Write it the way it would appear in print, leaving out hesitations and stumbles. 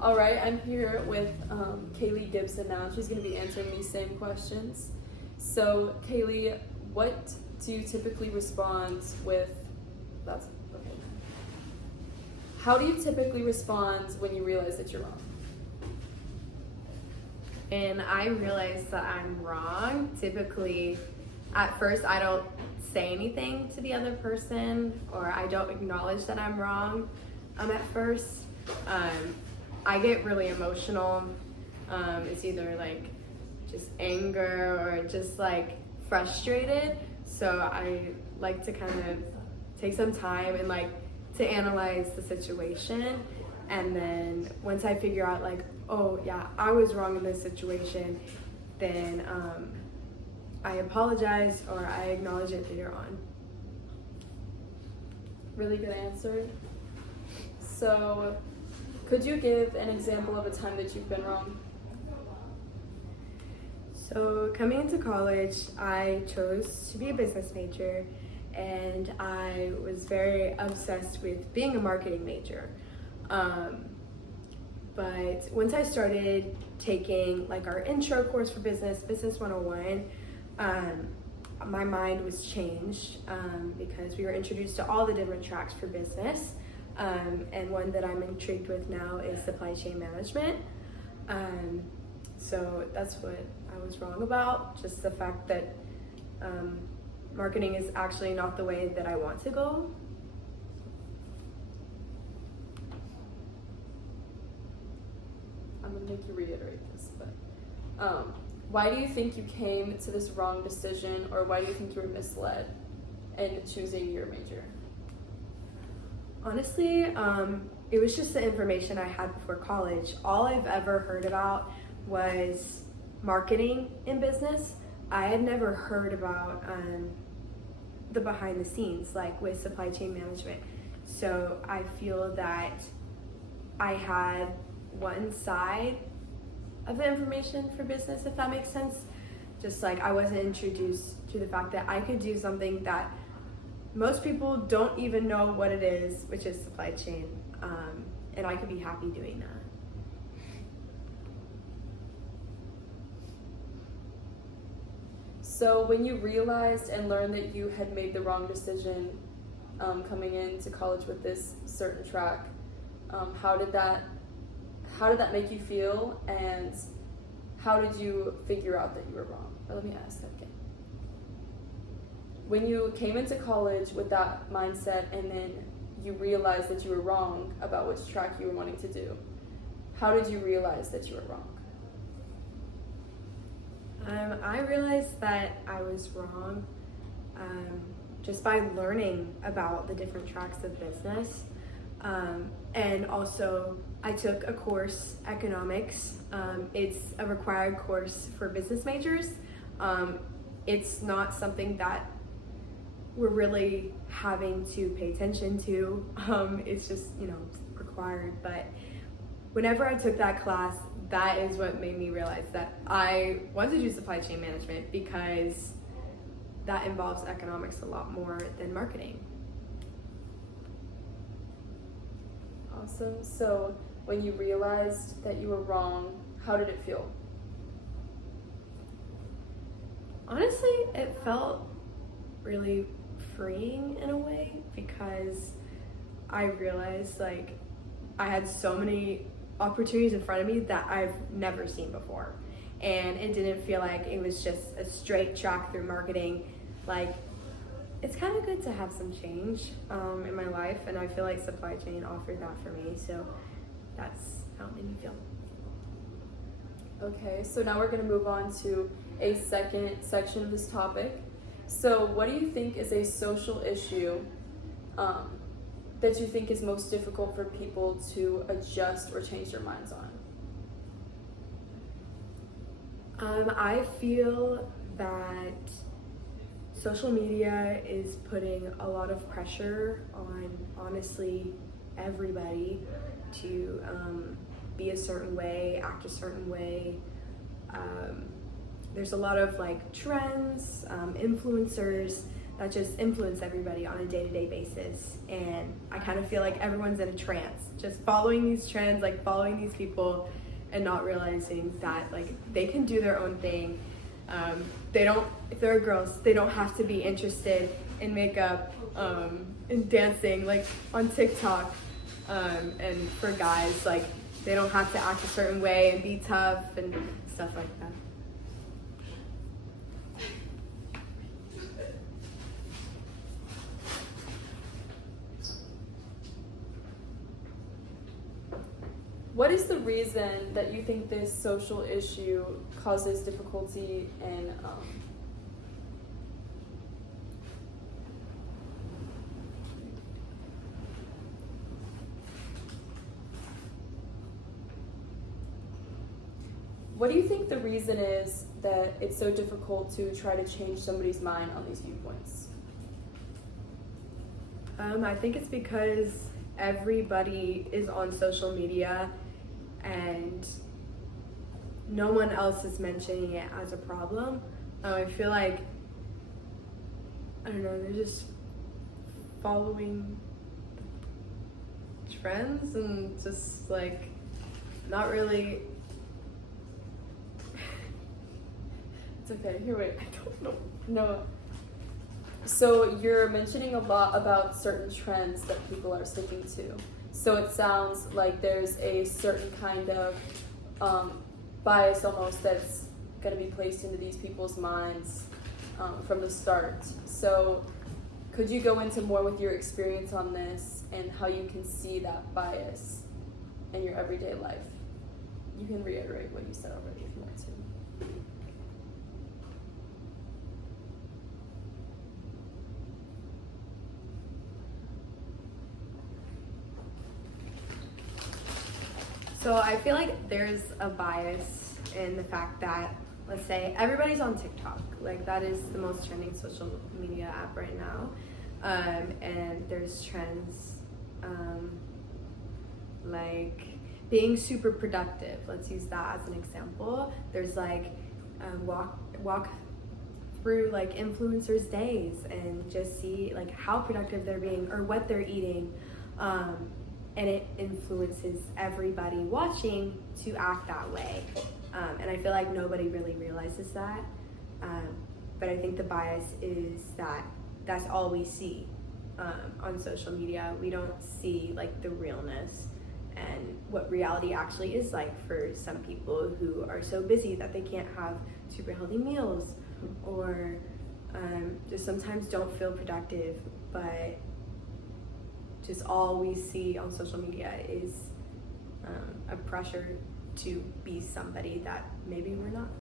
All right, I'm here with Kaylee Gibson now. She's going to be answering these same questions. So, Kaylee, what do you typically respond with? That's okay. How do you typically respond when you realize that you're wrong? And I realize that I'm wrong. Typically, at first, I don't say anything to the other person, or I don't acknowledge that I'm wrong at first. I get really emotional. It's either like just anger or just like frustrated. So I like to kind of take some time and like to analyze the situation. And then once I figure out like, oh yeah, I was wrong in this situation, then I apologize or I acknowledge it later on. Really good answer. So, could you give an example of a time that you've been wrong? So coming into college, I chose to be a business major, and I was very obsessed with being a marketing major. But once I started taking like our intro course for business 101, my mind was changed because we were introduced to all the different tracks for business. And one that I'm intrigued with now is supply chain management. So that's what I was wrong about, just the fact that marketing is actually not the way that I want to go. I'm gonna make you reiterate this, but why do you think you came to this wrong decision, or why do you think you were misled in choosing your major? Honestly, it was just the information I had before college. All I've ever heard about was marketing in business. I had never heard about the behind the scenes, like with supply chain management. So I feel that I had one side of the information for business, if that makes sense. Just like I wasn't introduced to the fact that I could do something that most people don't even know what it is, which is supply chain, and I could be happy doing that. So when you realized and learned that you had made the wrong decision coming into college with this certain track, how did that make you feel, and how did you figure out that you were wrong? Or let me ask that again. When you came into college with that mindset and then you realized that you were wrong about which track you were wanting to do, how did you realize that you were wrong? I realized that I was wrong just by learning about the different tracks of business. And also, I took a course, economics. It's a required course for business majors. It's not something that we're really having to pay attention to. It's just, required. But whenever I took that class, that is what made me realize that I want to do supply chain management, because that involves economics a lot more than marketing. Awesome. So when you realized that you were wrong, how did it feel? Honestly, it felt really freeing in a way, because I realized like I had so many opportunities in front of me that I've never seen before, and it didn't feel like it was just a straight track through marketing. Like, it's kind of good to have some change in my life, and I feel like supply chain offered that for me, so that's how it made me feel. Okay, so now we're going to move on to a second section of this topic. So what do you think is a social issue that you think is most difficult for people to adjust or change their minds on? I feel that social media is putting a lot of pressure on, honestly, everybody to be a certain way, act a certain way. There's a lot of like trends, influencers that just influence everybody on a day-to-day basis. And I kind of feel like everyone's in a trance, just following these trends, like following these people, and not realizing that like they can do their own thing. They don't, if they're girls, they don't have to be interested in makeup, and dancing like on TikTok. And for guys, like they don't have to act a certain way and be tough and stuff like that. What is the reason that you think this social issue causes difficulty in what do you think the reason is that it's so difficult to try to change somebody's mind on these viewpoints? I think it's because everybody is on social media and no one else is mentioning it as a problem. I feel like, I don't know, they're just following trends and just like not really. It's okay, here, wait, I don't know. No. So you're mentioning a lot about certain trends that people are sticking to. So it sounds like there's a certain kind of bias almost that's going to be placed into these people's minds from the start. So could you go into more with your experience on this and how you can see that bias in your everyday life? You can reiterate what you said already if you want to. So I feel like there's a bias in the fact that, let's say, everybody's on TikTok. Like that is the most trending social media app right now. And there's trends like being super productive. Let's use that as an example. There's like walk through like influencers' days and just see like how productive they're being or what they're eating. And it influences everybody watching to act that way. And I feel like nobody really realizes that. But I think the bias is that that's all we see on social media. We don't see like the realness and what reality actually is like for some people who are so busy that they can't have super healthy meals or just sometimes don't feel productive, but just all we see on social media is a pressure to be somebody that maybe we're not.